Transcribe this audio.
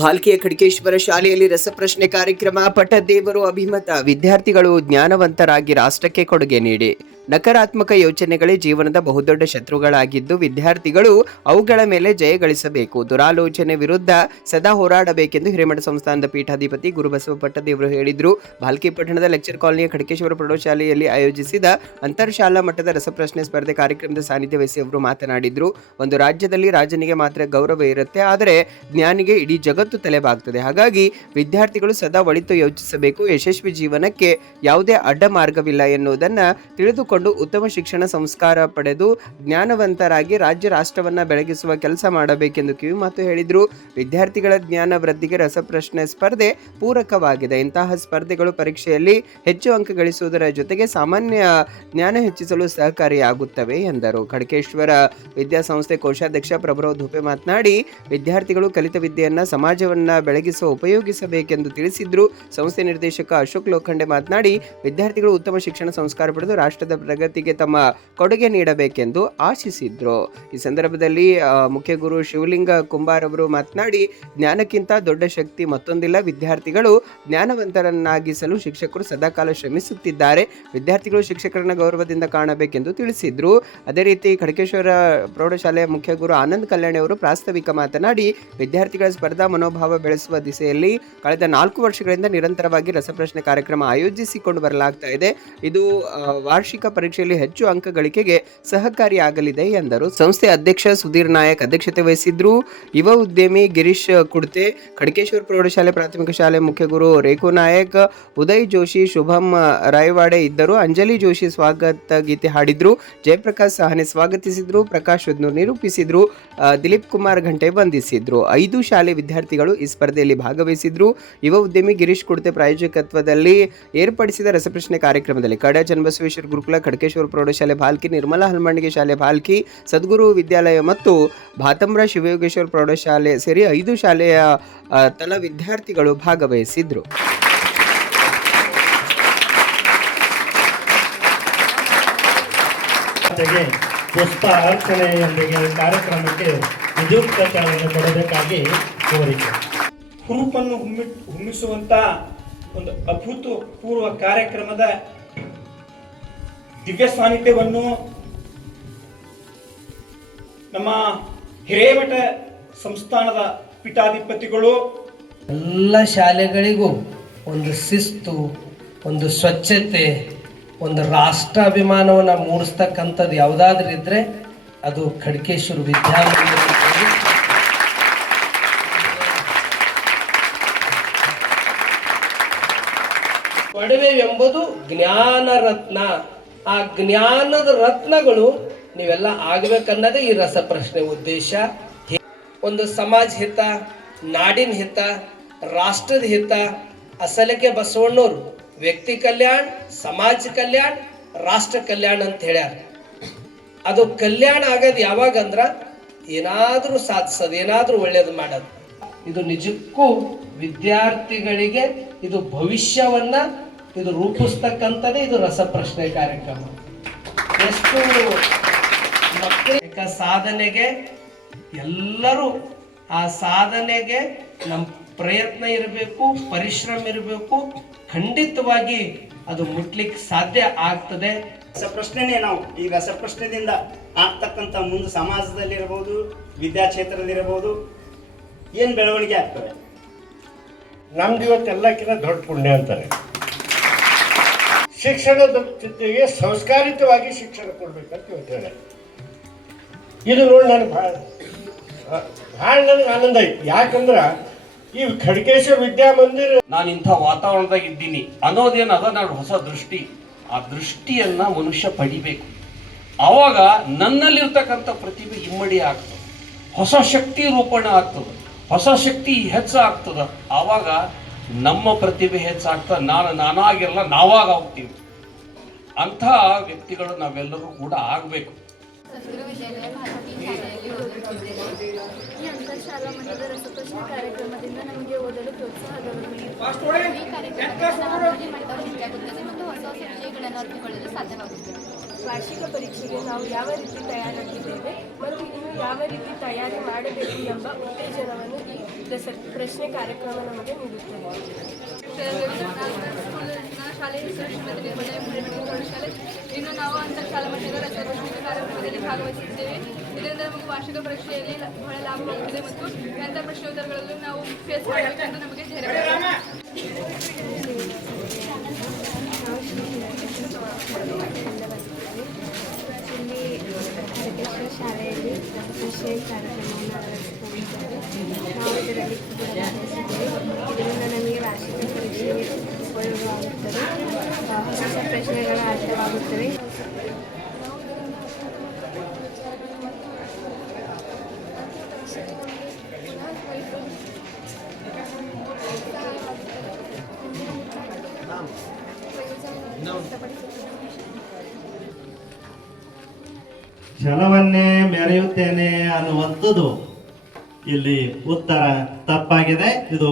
ಭಾಲ್ಕಿಯ ಖಡ್ಗೇಶ್ವರ ಶಾಲೆಯಲ್ಲಿ ರಸಪ್ರಶ್ನೆ ಕಾರ್ಯಕ್ರಮ. ಪಟ್ಟದೇವರು ಅಭಿಮತ. ವಿದ್ಯಾರ್ಥಿಗಳು ಜ್ಞಾನವಂತರಾಗಿ ರಾಷ್ಟ್ರಕ್ಕೆ ಕೊಡುಗೆ ನೀಡಿ. ನಕಾರಾತ್ಮಕ ಯೋಚನೆಗಳೇ ಜೀವನದ ಬಹುದೊಡ್ಡ ಶತ್ರುಗಳಾಗಿದ್ದು ವಿದ್ಯಾರ್ಥಿಗಳು ಅವುಗಳ ಮೇಲೆ ಜಯ ಗಳಿಸಬೇಕು. ದುರಾಲೋಚನೆ ವಿರುದ್ಧ ಸದಾ ಹೋರಾಡಬೇಕೆಂದು ಹಿರೇಮಠ ಸಂಸ್ಥಾನದ ಪೀಠಾಧಿಪತಿ ಗುರುಬಸವ ಪಟ್ಟದೇವರು ಹೇಳಿದರು. ಭಾಲ್ಕಿ ಪಟ್ಟಣದ ಲೆಕ್ಚರ್ ಕಾಲೋನಿಯ ಖಡ್ಗೇಶ್ವರ ಪ್ರೌಢಶಾಲೆಯಲ್ಲಿ ಆಯೋಜಿಸಿದ ಅಂತರ್ಶಾಲಾ ಮಟ್ಟದ ರಸಪ್ರಶ್ನೆ ಸ್ಪರ್ಧೆ ಕಾರ್ಯಕ್ರಮದ ಸಾನ್ನಿಧ್ಯ ವಹಿಸಿ ಅವರು ಮಾತನಾಡಿದರು. ಒಂದು ರಾಜ್ಯದಲ್ಲಿ ರಾಜನಿಗೆ ಮಾತ್ರ ಗೌರವ ಇರುತ್ತೆ, ಆದರೆ ಜ್ಞಾನಿಗೆ ಇಡೀ ಜಗತ್ತು ತಲೆಬಾಗ್ತದೆ. ಹಾಗಾಗಿ ವಿದ್ಯಾರ್ಥಿಗಳು ಸದಾ ಒಳಿತು ಯೋಚಿಸಬೇಕು. ಯಶಸ್ವಿ ಜೀವನಕ್ಕೆ ಯಾವುದೇ ಅಡ್ಡ ಮಾರ್ಗವಿಲ್ಲ ಎನ್ನುವುದನ್ನು ತಿಳಿದುಕೊಂಡು ಉತ್ತಮ ಶಿಕ್ಷಣ ಸಂಸ್ಕಾರ ಪಡೆದು ಜ್ಞಾನವಂತರಾಗಿ ರಾಜ್ಯ ರಾಷ್ಟ್ರವನ್ನ ಬೆಳಗಿಸುವ ಕೆಲಸ ಮಾಡಬೇಕೆಂದು ಕಿವಿ ಮಾತು ಹೇಳಿದರು. ವಿದ್ಯಾರ್ಥಿಗಳ ಜ್ಞಾನ ವೃದ್ಧಿಗೆ ರಸಪ್ರಶ್ನೆ ಸ್ಪರ್ಧೆ ಪೂರಕವಾಗಿದೆ. ಇಂತಹ ಸ್ಪರ್ಧೆಗಳು ಪರೀಕ್ಷೆಯಲ್ಲಿ ಹೆಚ್ಚು ಅಂಕ ಗಳಿಸುವುದರ ಜೊತೆಗೆ ಸಾಮಾನ್ಯ ಜ್ಞಾನ ಹೆಚ್ಚಿಸಲು ಸಹಕಾರಿಯಾಗುತ್ತವೆ ಎಂದರು. ಖಡ್ಗೇಶ್ವರ ವಿದ್ಯಾಸಂಸ್ಥೆ ಕೋಶಾಧ್ಯಕ್ಷ ಪ್ರಭುರಾವ್ ಧೂಪೆ ಮಾತನಾಡಿ, ವಿದ್ಯಾರ್ಥಿಗಳು ಕಲಿತ ವಿದ್ಯೆಯನ್ನ ಸಮಾಜವನ್ನ ಬೆಳಗಿಸುವ ಉಪಯೋಗಿಸಬೇಕೆಂದು ತಿಳಿಸಿದ್ರು. ಸಂಸ್ಥೆ ನಿರ್ದೇಶಕ ಅಶೋಕ್ ಲೋಖಂಡೆ ಮಾತನಾಡಿ, ವಿದ್ಯಾರ್ಥಿಗಳು ಉತ್ತಮ ಶಿಕ್ಷಣ ಸಂಸ್ಕಾರ ಪಡೆದು ರಾಷ್ಟ್ರದ ಪ್ರಗತಿಗೆ ತಮ್ಮ ಕೊಡುಗೆ ನೀಡಬೇಕೆಂದು ಆಶಿಸಿದ್ರು. ಈ ಸಂದರ್ಭದಲ್ಲಿ ಮುಖ್ಯ ಗುರು ಶಿವಲಿಂಗ ಕುಂಬಾರ್ ಅವರು ಮಾತನಾಡಿ, ಜ್ಞಾನಕ್ಕಿಂತ ದೊಡ್ಡ ಶಕ್ತಿ ಮತ್ತೊಂದಿಲ್ಲ. ವಿದ್ಯಾರ್ಥಿಗಳು ಜ್ಞಾನವಂತರನ್ನಾಗಿಸಲು ಶಿಕ್ಷಕರು ಸದಾಕಾಲ ಶ್ರಮಿಸುತ್ತಿದ್ದಾರೆ. ವಿದ್ಯಾರ್ಥಿಗಳು ಶಿಕ್ಷಕರನ್ನ ಗೌರವದಿಂದ ಕಾಣಬೇಕೆಂದು ತಿಳಿಸಿದ್ರು. ಅದೇ ರೀತಿ ಖಡ್ಗೇಶ್ವರ ಪ್ರೌಢಶಾಲೆಯ ಮುಖ್ಯ ಗುರು ಆನಂದ್ ಕಲ್ಯಾಣಿ ಅವರು ಪ್ರಾಸ್ತಾವಿಕ ಮಾತನಾಡಿ, ವಿದ್ಯಾರ್ಥಿಗಳ ಸ್ಪರ್ಧಾ ಮನೋಭಾವ ಬೆಳೆಸುವ ದಿಸೆಯಲ್ಲಿ ಕಳೆದ 4 ವರ್ಷಗಳಿಂದ ನಿರಂತರವಾಗಿ ರಸಪ್ರಶ್ನೆ ಕಾರ್ಯಕ್ರಮ ಆಯೋಜಿಸಿಕೊಂಡು ಬರಲಾಗ್ತಾ ಇದೆ. ಇದು ವಾರ್ಷಿಕ ಪರೀಕ್ಷೆಯಲ್ಲಿ ಹೆಚ್ಚು ಅಂಕ ಗಳಿಕೆಗೆ ಸಹಕಾರಿಯಾಗಲಿದೆ ಎಂದರು. ಸಂಸ್ಥೆ ಅಧ್ಯಕ್ಷ ಸುಧೀರ್ ನಾಯಕ್ ಅಧ್ಯಕ್ಷತೆ ವಹಿಸಿದ್ರು. ಯುವ ಉದ್ಯಮಿ ಗಿರೀಶ್ ಕುಡ್ತೆ, ಖಡ್ಗೇಶ್ವರ ಪ್ರೌಢಶಾಲೆ ಪ್ರಾಥಮಿಕ ಶಾಲೆ ಮುಖ್ಯ ಗುರು ರೇಖು ನಾಯಕ್, ಉದಯ್ ಜೋಶಿ, ಶುಭಂ ರಾಯವಾಡೆ ಇದ್ದರು. ಅಂಜಲಿ ಜೋಶಿ ಸ್ವಾಗತ ಗೀತೆ ಹಾಡಿದ್ರು. ಜಯಪ್ರಕಾಶ್ ಸಹನೆ ಸ್ವಾಗತಿಸಿದ್ರು. ಪ್ರಕಾಶ್ ಉದ್ನೂರ್ ನಿರೂಪಿಸಿದ್ರು. ದಿಲೀಪ್ ಕುಮಾರ್ ಘಂಟೆ ವಂದಿಸಿದ್ರು. 5 ಶಾಲೆ ವಿದ್ಯಾರ್ಥಿಗಳು ಈ ಸ್ಪರ್ಧೆಯಲ್ಲಿ ಭಾಗವಹಿಸಿದ್ರು. ಯುವ ಉದ್ಯಮಿ ಗಿರೀಶ್ ಕುಡ್ತೆ ಪ್ರಾಯೋಜಕತ್ವದಲ್ಲಿ ಏರ್ಪಡಿಸಿದ ರಸಪ್ರಶ್ನೆ ಕಾರ್ಯಕ್ರಮದಲ್ಲಿ ಕಡ ಚನ್ನಬಸವೇಶ್ವರ ಗುರುಕುಲ, ಖಡ್ಗೇಶ್ವರ ಪ್ರೌಢಶಾಲೆ ಭಾಲ್ಕಿ, ನಿರ್ಮಲಾ ಹಲ್ಮಂಡಿಗೆ ಶಾಲೆ ಭಾಲ್ಕಿ, ಸದ್ಗುರು ವಿದ್ಯಾಲಯ ಮತ್ತು ಭಾತಂಬ್ರ ಶಿವಯೋಗೇಶ್ವರ ಪ್ರೌಢಶಾಲೆ ಸೇರಿ 5 ಶಾಲೆಯ ತಲಾ ವಿದ್ಯಾರ್ಥಿಗಳು ಭಾಗವಹಿಸಿದ್ರು. ಪುಷ್ಪ ಅರ್ಚನೆಯೊಂದಿಗೆ ಕಾರ್ಯಕ್ರಮಕ್ಕೆ ವಿದ್ಯುಕ್ತ ಚಾಲನೆ ಕೊಡಬೇಕಾಗಿ ಕೋರಿಕೆ. ಹುರುಪನ್ನು ಹುಮ್ಮಿಸುವಂತ ಒಂದು ಅಭೂತಪೂರ್ವ ಕಾರ್ಯಕ್ರಮದ ದಿವ್ಯ ಸಾನ್ನಿಧ್ಯವನ್ನು ನಮ್ಮ ಹಿರೇಮಠ ಸಂಸ್ಥಾನದ ಪೀಠಾಧಿಪತಿಗಳು ಎಲ್ಲ ಶಾಲೆಗಳಿಗೂ ಒಂದು ಶಿಸ್ತು, ಒಂದು ಸ್ವಚ್ಛತೆ, ಒಂದು ರಾಷ್ಟ್ರಾಭಿಮಾನವನ್ನು ಮೂಡಿಸ್ತಕ್ಕಂಥದ್ದು ಯಾವುದಾದ್ರೂ ಇದ್ರೆ ಅದು ಖಡ್ಗೇಶ್ವರ ವಿದ್ಯಾಮಂದಿರ. ಒಡವೆ ಎಂಬುದು ಜ್ಞಾನ ರತ್ನ. ಆ ಜ್ಞಾನದ ರತ್ನಗಳು ನೀವೆಲ್ಲ ಆಗ್ಬೇಕನ್ನೋದೇ ಈ ರಸಪ್ರಶ್ನೆ ಉದ್ದೇಶ. ಒಂದು ಸಮಾಜ ಹಿತ, ನಾಡಿನ ಹಿತ, ರಾಷ್ಟ್ರದ ಹಿತ. ಅಸಲಿಗೆ ಬಸವಣ್ಣವರು ವ್ಯಕ್ತಿ ಕಲ್ಯಾಣ, ಸಮಾಜ ಕಲ್ಯಾಣ, ರಾಷ್ಟ್ರ ಕಲ್ಯಾಣ ಅಂತ ಹೇಳ್ಯಾರ. ಅದು ಕಲ್ಯಾಣ ಆಗೋದು ಯಾವಾಗಂದ್ರ ಏನಾದ್ರೂ ಸಾಧಿಸೋದು, ಏನಾದ್ರೂ ಒಳ್ಳೇದು ಮಾಡೋದು. ಇದು ನಿಜಕ್ಕೂ ವಿದ್ಯಾರ್ಥಿಗಳಿಗೆ ಇದು ಭವಿಷ್ಯವನ್ನ ಇದು ರೂಪಿಸ್ತಕ್ಕಂಥದ್ದೇ ಇದು ರಸಪ್ರಶ್ನೆ ಕಾರ್ಯಕ್ರಮ. ಎಷ್ಟು ಮಕ್ಕಳ ಸಾಧನೆಗೆ ಎಲ್ಲರೂ ಆ ಸಾಧನೆಗೆ ನಮ್ಮ ಪ್ರಯತ್ನ ಇರಬೇಕು, ಪರಿಶ್ರಮ ಇರಬೇಕು. ಖಂಡಿತವಾಗಿ ಅದು ಮುಟ್ಲಿಕ್ಕೆ ಸಾಧ್ಯ ಆಗ್ತದೆ. ರಸಪ್ರಶ್ನೆನೇ ನಾವು ಈ ರಸಪ್ರಶ್ನೆದಿಂದ ಆಗ್ತಕ್ಕಂಥ ಮುಂದೆ ಸಮಾಜದಲ್ಲಿರಬಹುದು, ವಿದ್ಯಾಕ್ಷೇತ್ರದಲ್ಲಿರಬಹುದು ಏನು ಬೆಳವಣಿಗೆ ಆಗ್ತದೆ. ನಮ್ದು ಇವತ್ತೆಲ್ಲಕ್ಕಿಂತ ದೊಡ್ಡ ಪುಣ್ಯ ಅಂತಾರೆ. ಶಿಕ್ಷಣದ ಜೊತೆಗೆ ಸಂಸ್ಕಾರಿತವಾಗಿ ಶಿಕ್ಷಣ ಕೊಡ್ಬೇಕಂತ ಹೇಳ್ತಾರೆ. ಇದು ನೋಡಿ ನನಗೆ ಭಾಳ ನನಗೆ ಆನಂದ ಆಯ್ತು. ಯಾಕಂದ್ರೆ ಈ ಖಡ್ಗೇಶ್ವರ ವಿದ್ಯಾಮಂದಿರ ನಾನು ಇಂಥ ವಾತಾವರಣದಾಗ ಇದ್ದೀನಿ ಅನ್ನೋದೇನದ ನಾನು ಹೊಸ ದೃಷ್ಟಿ. ಆ ದೃಷ್ಟಿಯನ್ನ ಮನುಷ್ಯ ಪಡಿಬೇಕು. ಆವಾಗ ನನ್ನಲ್ಲಿರ್ತಕ್ಕಂಥ ಪ್ರತಿಭೆ ಇಮ್ಮಡಿ ಆಗ್ತದೆ, ಹೊಸ ಶಕ್ತಿ ರೂಪಣ ಆಗ್ತದೆ, ಹೊಸ ಶಕ್ತಿ ಹೆಚ್ಚಾಗ್ತದೆ. ಆವಾಗ ನಮ್ಮ ಪ್ರತಿಭೆ ಹೆಚ್ಚಾಗ್ತದೆ. ನಾನಾಗಿರಲ್ಲ, ನಾವಾಗ ಹೋಗ್ತೀವಿ. ಅಂಥ ವ್ಯಕ್ತಿಗಳು ನಾವೆಲ್ಲರೂ ಕೂಡ ಆಗಬೇಕು. ಈ ಅಂತರ್ಶಾಲಾ ಮಟ್ಟದ ರಸಪ್ರಶ್ನೆ ಕಾರ್ಯಕ್ರಮದಿಂದ ನಮಗೆ ಓದಲು ಪ್ರೋತ್ಸಾಹ ದೊರೆತಿದೆ. ಈ ಕಾರ್ಯಕ್ರಮದಿಂದ ಹೆಚ್ಚಾಗುತ್ತದೆ ಮತ್ತು ಹೊಸ ವಿಷಯಗಳನ್ನು ಅರಿತುಕೊಳ್ಳಲು ಸಾಧ್ಯವಾಗುತ್ತದೆ. ವಾರ್ಷಿಕ ಪರೀಕ್ಷೆಗೆ ನಾವು ಯಾವ ರೀತಿ ತಯಾರಾಗಿದ್ದೇವೆ ಮತ್ತು ಇನ್ನು ಯಾವ ರೀತಿ ತಯಾರಿ ಮಾಡಬೇಕು ಎಂಬ ಉತ್ತೇಜನವನ್ನು ಈ ಪ್ರಶ್ನೆ ಕಾರ್ಯಕ್ರಮ ನಮಗೆ ನೀಡುತ್ತದೆ. ನಾನು ಶಾಲೆ ಹೆಸರು ಶ್ರೀಮತಿ ನಿರ್ಮಲಾ ಪ್ರೌಢಶಾಲೆ. ಇನ್ನು ನಾವು ಅಂತರ್ಶಾಲಾ ಮಟ್ಟದ ರಸಪ್ರಶ್ನೆ ಕಾರ್ಯಕ್ರಮದಲ್ಲಿ ಭಾಗವಹಿಸಿದ್ದೇವೆ. ಇದರಿಂದ ನಮಗೆ ವಾರ್ಷಿಕ ಪರೀಕ್ಷೆಯಲ್ಲಿ ಬಹಳ ಲಾಭವಾಗುತ್ತದೆ ಮತ್ತು ಅಂತಹ ಪ್ರಶ್ನೋತ್ತರಗಳಲ್ಲೂ ನಾವು ಫೇಸ್ ಮಾಡಬೇಕೆಂದು ನಮಗೆ ಧೈರ್ಯ. ಇಲ್ಲಿ ಶಾಲೆಯಲ್ಲಿ ರಸಪ್ರಶ್ನೆ ಕಾರ್ಯಕ್ರಮವನ್ನು ಅಳವಡಿಸಿಕೊಂಡಿದ್ದೇವೆ. ನಾವು ಇದರಲ್ಲಿ ಭಾಗವಹಿಸಿದ್ದೇವೆ. ಇದರಿಂದ ನಮಗೆ ವಾರ್ಷಿಕ ಪರೀಕ್ಷೆಗೆ ಉಪಯೋಗವಾಗುತ್ತದೆ. ಹೊಸ ಪ್ರಶ್ನೆಗಳ ಅರ್ಥವಾಗುತ್ತವೆ. ಛಲವನ್ನೇ ಮೆರೆಯುತ್ತೇನೆ ಅನ್ನುವಂಥದ್ದು ಇಲ್ಲಿ ಉತ್ತರ ತಪ್ಪಾಗಿದೆ. ಇದು